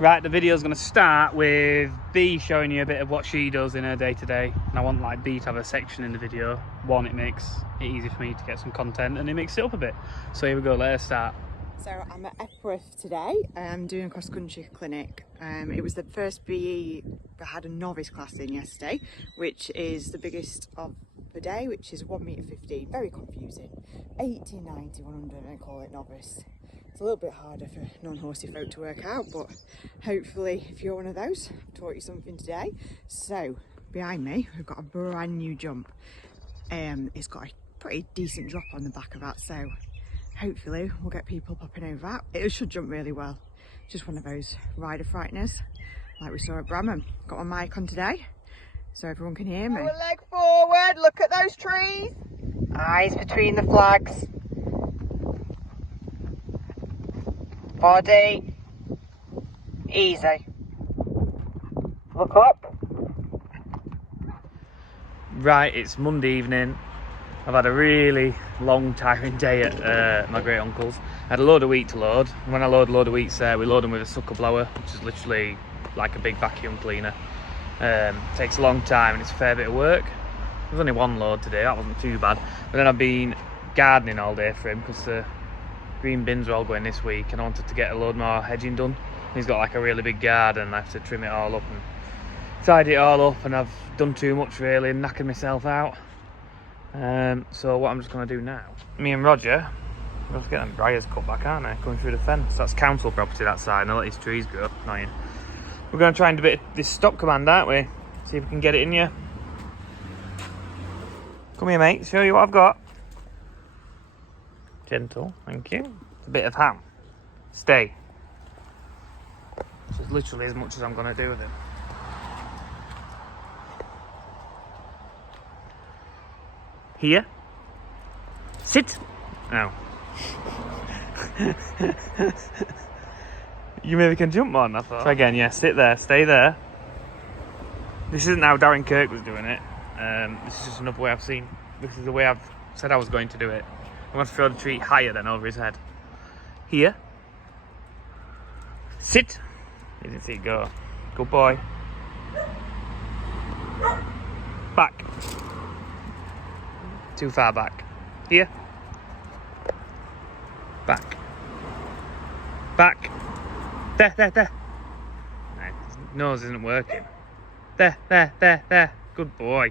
Right, the video's going to start with B showing you a bit of what she does in her day-to-day. And I want like B to have a section in the video. One, it makes it easy for me to get some content, and it makes it up a bit. So here we go, let us start. So I'm at Epworth today. I'm doing a cross-country clinic. It was the first BE that had a novice class in yesterday, which is the biggest of the day, which is 1.15 m. Very confusing. 80, 90, 100, and I call it novice. It's a little bit harder for non-horsey folk to work out, but hopefully if you're one of those, I've taught you something today. So behind me, we've got a brand new jump. It's got a pretty decent drop on the back of that, so hopefully we'll get people popping over that. It should jump really well. Just one of those rider frighteners like we saw at Bramham. Got my mic on today so everyone can hear me. Lower leg forward, look at those trees. Eyes between the flags. Body. Easy. Look up. Right, it's Monday evening. I've had a really long, tiring day at my great uncle's. I had a load of wheat to load. And when I load a load of wheat there, we load them with a sucker blower, which is literally like a big vacuum cleaner. Takes a long time and it's a fair bit of work. There was only one load today, that wasn't too bad. But then I've been gardening all day for him because the green bins are all going this week, and I wanted to get a load more hedging done. He's got like a really big garden and I have to trim it all up and tidy it all up, and I've done too much really and knackered myself out. So what I'm just going to do now, me and Roger, we'll have to get them briars cut back, aren't they? Going through the fence. That's council property that side, and I'll let these trees grow. Annoying. We're going to try and do a bit of this stop command, aren't we? See if we can get it in you. Come here, mate. Show you what I've got. Gentle, thank you. It's a bit of ham. Stay. Which is literally as much as I'm going to do with him. Here. Sit. Oh. You maybe can jump on, I thought. Try again, yeah. Sit there. Stay there. This isn't how Darren Kirk was doing it. This is just another way I've seen. This is the way I've said I was going to do it. I want to throw the tree higher than over his head. Here. Sit. You didn't see it go. Good boy. Back. Too far back. Here. Back. Back. There. No, his nose isn't working. There. Good boy.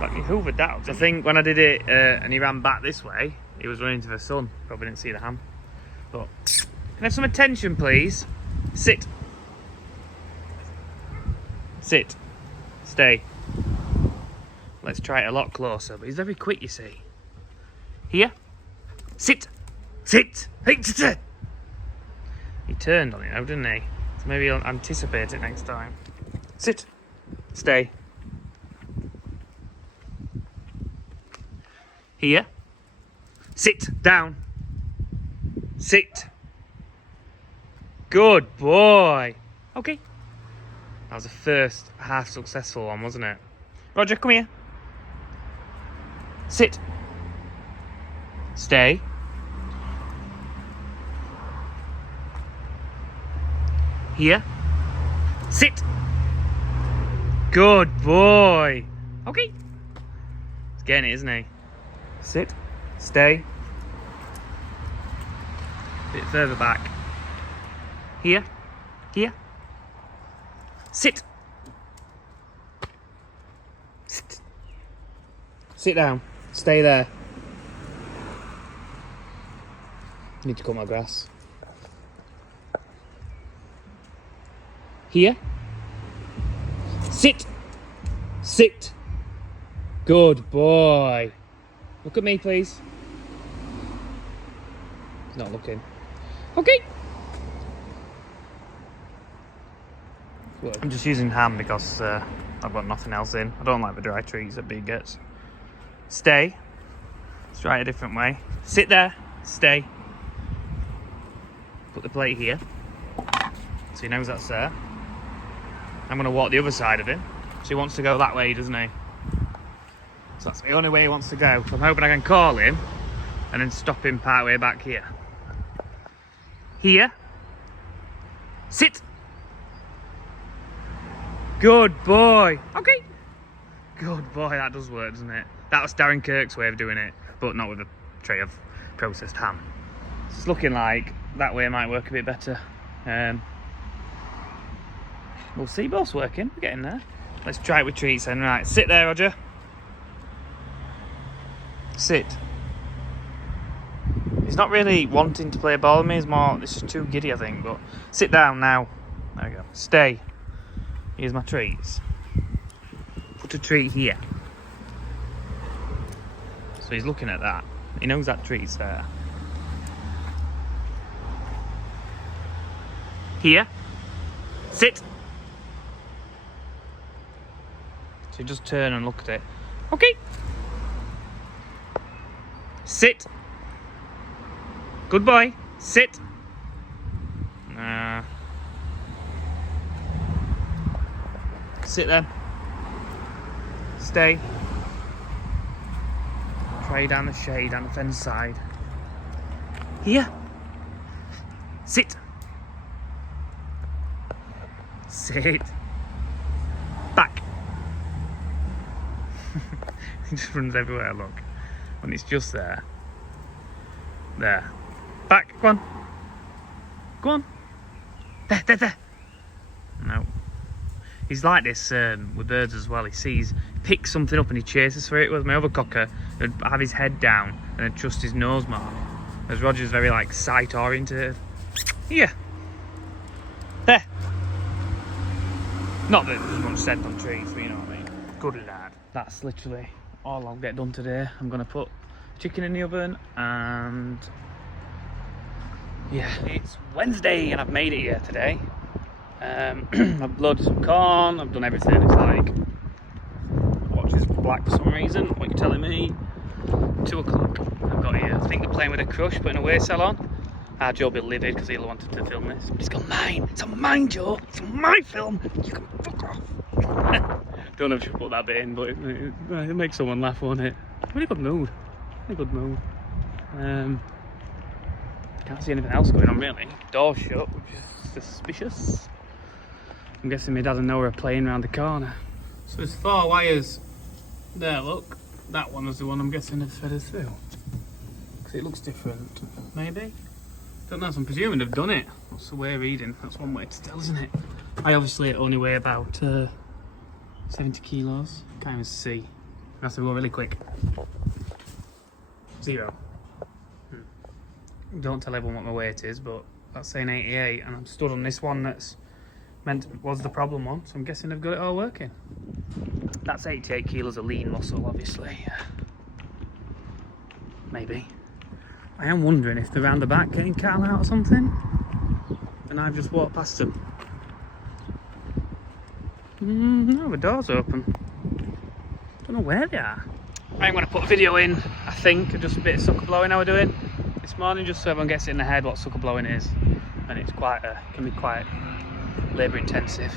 Like he hoovered that up. I think when I did it and he ran back this way, he was running to the sun. Probably didn't see the ham. But can I have some attention, please? Sit. Sit. Stay. Let's try it a lot closer, but he's very quick, you see. Here. Sit. Sit. He turned on it now, didn't he? So maybe he'll anticipate it next time. Sit. Stay. Here. Sit down. Sit. Good boy. Okay. That was the first half successful one, wasn't it? Roger, come here. Sit. Stay. Here. Sit. Good boy. Okay. He's getting it, isn't he? Sit. Stay. Bit further back. Here. Sit. Sit down. Stay there. Need to cut my grass. Here. Sit. Good boy. Look at me, please. He's not looking. Okay. I'm just using ham because I've got nothing else in. I don't like the dry trees that B gets. Stay. Let's try it a different way. Sit there. Stay. Put the plate here. So he knows that's there. I'm going to walk the other side of him. So he wants to go that way, doesn't he? So that's the only way he wants to go. So I'm hoping I can call him and then stop him part way back here. Here. Sit. Good boy. Okay. Good boy, that does work, doesn't it? That was Darren Kirk's way of doing it, but not with a tray of processed ham. It's looking like that way might work a bit better. We'll see, both's working. We're getting there. Let's try it with treats then. Right, sit there, Roger. Sit. He's not really wanting to play a ball with me. He's more, this is too giddy, I think. But sit down now. There we go. Stay. Here's my treats. Put a treat here. So he's looking at that. He knows that treat's there. Here. Sit. So just turn and look at it. Okay. Sit. Good boy. Sit. Sit then. Stay. Try down the shade on the fence side. Here. Sit. Sit. Back. He just runs everywhere, look. When it's just there. There. Back. Go on. Go on. There. No. He's like this with birds as well. He picks something up and he chases for it. With my other cocker, he'd have his head down and he'd trust his nose more. Whereas Roger's very like sight oriented. Here. There. Not that there's much said on trees, but you know what I mean. Good lad. That's literally all I'll get done today. I'm gonna put chicken in the oven and yeah, it's Wednesday and I've made it here today. I've loaded some corn, I've done everything. It's like, watch is black for some reason. What are you telling me? 2 o'clock. I've got here. I think they're playing with a crush, putting a weigh cell on. Joe will be livid because he'll wanted to film this. But it's got mine. It's on mine, Joe. It's on my film. You can fuck off. Don't know if you should put that bit in, but it makes someone laugh, won't it? Really good mood. Really good mood. Can't see anything else going on really. Door's shut, which is suspicious. I'm guessing my dad and Noah are playing around the corner. So there's 4 wires there, look. That one was the one I'm guessing they've fed us through. Because it looks different, maybe? Don't know, so I'm presuming they've done it. What's the way of reading? That's one way to tell, isn't it? I obviously only weigh about 70 kilos. Can't even see. I have to go really quick. 0. Don't tell everyone what my weight is, but that's saying 88, and I'm stood on this one that's was the problem one, so I'm guessing they've got it all working. That's 88 kilos of lean muscle, obviously. Maybe. I am wondering if they're round the back getting cattle out or something, and I've just walked past them. No, the door's open. Don't know where they are. I'm going to put a video in, I think, of just a bit of sucker blowing how we're doing this morning, just so everyone gets it in their head what sucker blowing is. And it's quite can be quite labour intensive.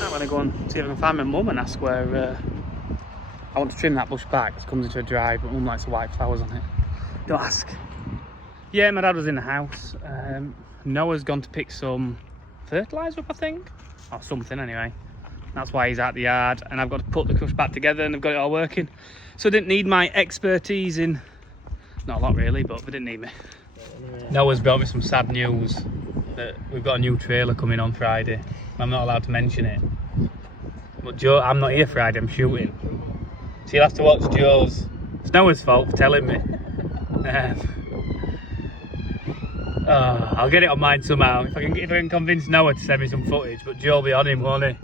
I'm going to go and see if I can find my mum and ask where I want to trim that bush back. It comes into a drive, but mum likes the white flowers on it. Don't ask. Yeah, my dad was in the house. Noah's gone to pick some fertiliser up, I think, or something anyway. That's why he's out the yard, and I've got to put the crush back together, and they've got it all working. So I didn't need my expertise in, not a lot really, but they didn't need me. Noah's brought me some sad news that we've got a new trailer coming on Friday. I'm not allowed to mention it. But Joe, I'm not here Friday, I'm shooting. So you'll have to watch Joe's. It's Noah's fault for telling me. I'll get it on mine somehow. If I can convince Noah to send me some footage, but Joe will be on him, won't he?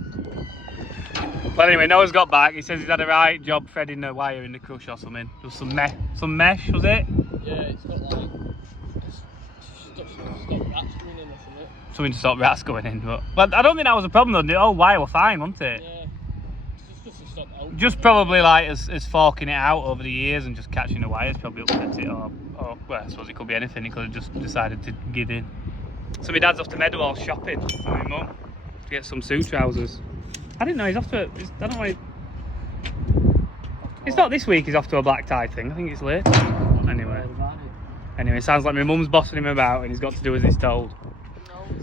But anyway, Noah's got back. He says he's had a right job threading the wire in the crush or something. Just some mesh, was it? Yeah, it's got like stop rats going in or something. Something to stop rats going in, but well, I don't think that was a problem though. The whole wire was fine, wasn't it? Yeah, it's just to stop out. Just probably like as forking it out over the years and just catching the wires probably upset it, or well, I suppose it could be anything. He could have just decided to give in. So my dad's off to Meadowhall shopping with my mum to get some suit trousers. I didn't know he's off to. I don't know. It's not this week. He's off to a black tie thing. I think it's later. Anyway, sounds like my mum's bossing him about, and he's got to do as he's told.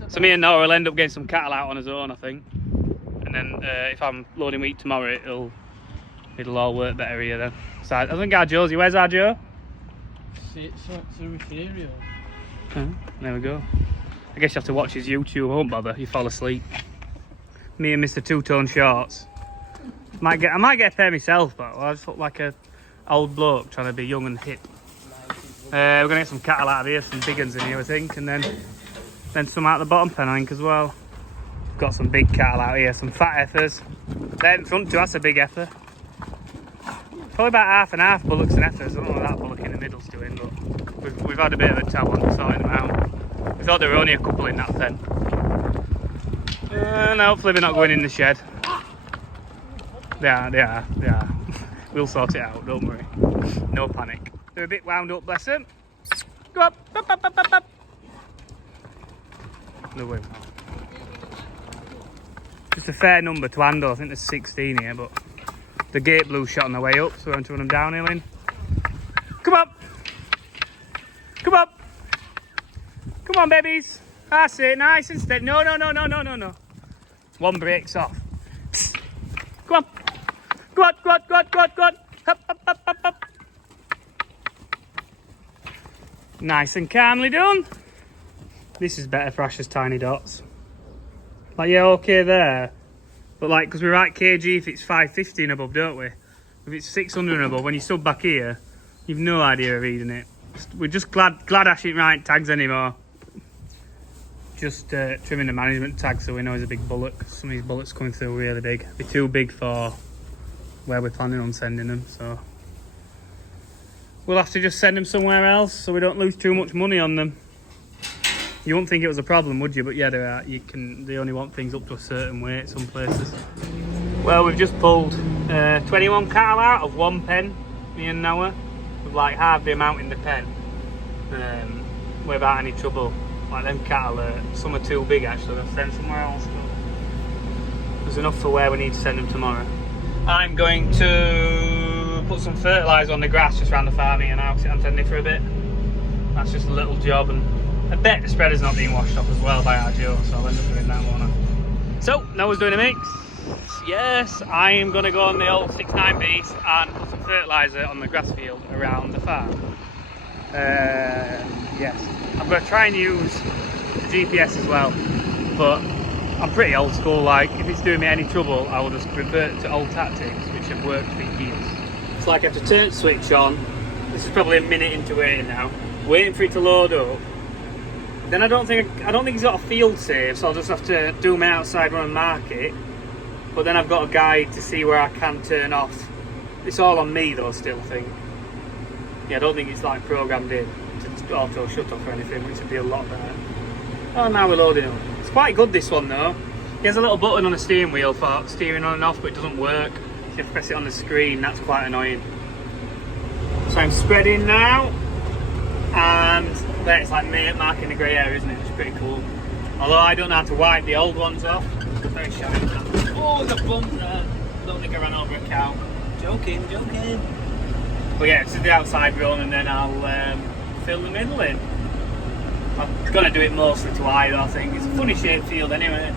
So me and Noah will end up getting some cattle out on his own, I think. And then if I'm loading wheat tomorrow, it'll all work better here then. So I think our Josie. Where's our Joe? There we go. I guess you have to watch his YouTube. I won't bother. You fall asleep. Me and Mr. Two-Tone Shorts. I might get a pair myself, but I just look like a old bloke trying to be young and hip. We're gonna get some cattle out of here, some big ones in here, I think, and then some out the bottom pen, I think, as well. Got some big cattle out here, some fat heifers. There in front too, that's a big heifer. Probably about half and half bullocks and heifers. I don't know what that bullock in the middle's doing, but we've had a bit of a tell on sorting them out. We thought there were only a couple in that pen. And hopefully they're not going in the shed. They are. We'll sort it out, don't worry. No panic. They're a bit wound up, bless them. Go up. Up. No way. Just a fair number to handle. I think there's 16 here, but the gate blue shot on the way up, so we're going to run them downhill in. Come up. Come on, babies. That's it. Nice and steady. No. One breaks off. Come on. Go on. Up. Nice and calmly done. This is better for Ash's tiny dots. Like, yeah, okay there. But like, because we write kg if it's 550 and above, don't we? If it's 600 and above, when you sub back here, you've no idea of reading it. We're just glad Ash ain't writing tags anymore. Just trimming the management tag so we know he's a big bullock. Some of these bullocks coming through really big. They're too big for where we're planning on sending them, so we'll have to just send them somewhere else so we don't lose too much money on them. You wouldn't think it was a problem, would you? But yeah, they only want things up to a certain weight some places. Well, we've just pulled 21 cattle out of one pen, me and Noah, with like half the amount in the pen, without any trouble. Like them cattle, some are too big actually, they'll send somewhere else. But there's enough for where we need to send them tomorrow. I'm going to put some fertiliser on the grass just around the farm here now, sit on tendy for a bit. That's just a little job, and I bet the spreader's not being washed off as well by our Joe, so I'll end up doing that one. So, Noah's doing a mix. Yes, I am going to go on the old 6.9 beast and put some fertiliser on the grass field around the farm. Yes, I'm going to try and use the GPS as well, but I'm pretty old school. Like, if it's doing me any trouble, I will just revert to old tactics which have worked for years. It's like I have to turn the switch on. This is probably a minute into waiting now, waiting for it to load up. Then I don't think he's got a field save, so I'll just have to do my outside run and mark it. But then I've got a guide to see where I can turn off. It's all on me though, still, I think. Yeah, I don't think it's like programmed in to auto shut off or anything, which would be a lot better. Oh, now we're loading up. It's quite good, this one though. He has a little button on the steering wheel for steering on and off, but it doesn't work. So you have to press it on the screen, that's quite annoying. So I'm spreading now, and there it's like marking the grey area, isn't it? It's pretty cool. Although I don't know how to wipe the old ones off. Very shy. Oh, there's a bump there. I don't think I ran over a cow. Joking. But yeah, this is the outside run, and then I'll fill the middle in. I'm going to do it mostly to eye, I think. It's a funny shaped field anyway.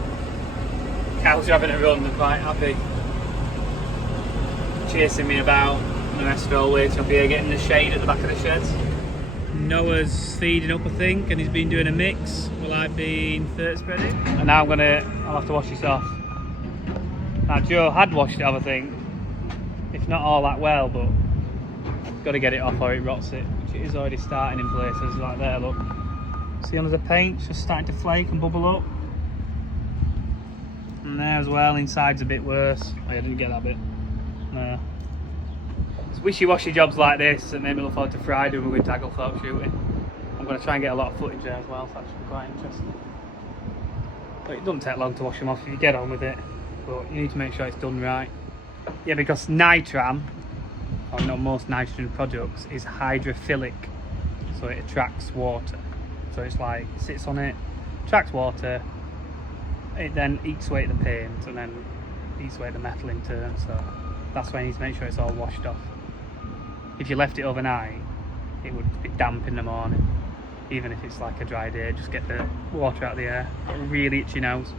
Cows are having a run, they're quite happy. Chasing me about, and the rest are all waiting up here getting the shade at the back of the sheds. Noah's feeding up, I think, and he's been doing a mix while I've been third spreading. And now I'll have to wash this off. Now Joe had washed it off, I think. If not all that well, but got to get it off or it rots it, which it is already starting in places, like there, look. See under the paint, it's just starting to flake and bubble up. And there as well, inside's a bit worse. Oh, I didn't get that bit. No. It's wishy-washy jobs like this that made me look forward to Friday when we're going tackle thought shooting. I'm going to try and get a lot of footage there as well, so that should be quite interesting. But it doesn't take long to wash them off if you get on with it, but you need to make sure it's done right. Yeah, because nitram, or not most nitrogen products, is hydrophilic, so it attracts water. So it's like, it sits on it, attracts water, it then eats away at the paint, and then eats away at the metal in turn, so that's why you need to make sure it's all washed off. If you left it overnight, it would be damp in the morning. Even if it's like a dry day, just get the water out of the air. Got a really itchy nose.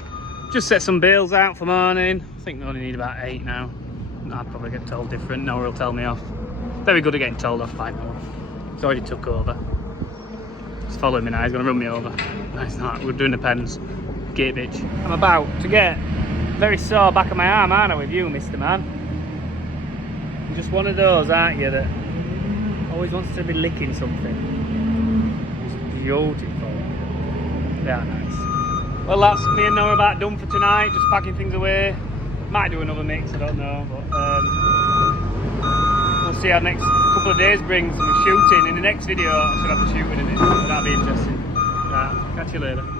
Just set some bales out for morning. I think we only need about 8 now. I'd probably get told different. Noah will tell me off. Very good at getting told off by Noah. He's already took over. He's following me now, he's going to run me over. No, he's not. We're doing the pens. Gate bitch. I'm about to get very sore back of my arm, aren't I, with you, Mr. Man? You're just one of those, aren't you, that always wants to be licking something. It's beautiful. They are nice. Well, that's me and Noah about done for tonight. Just packing things away. Might do another mix, I don't know. But we'll see how the next couple of days brings. And we're shooting. In the next video, I should have the shooting in it. So that'll be interesting. Right, catch you later.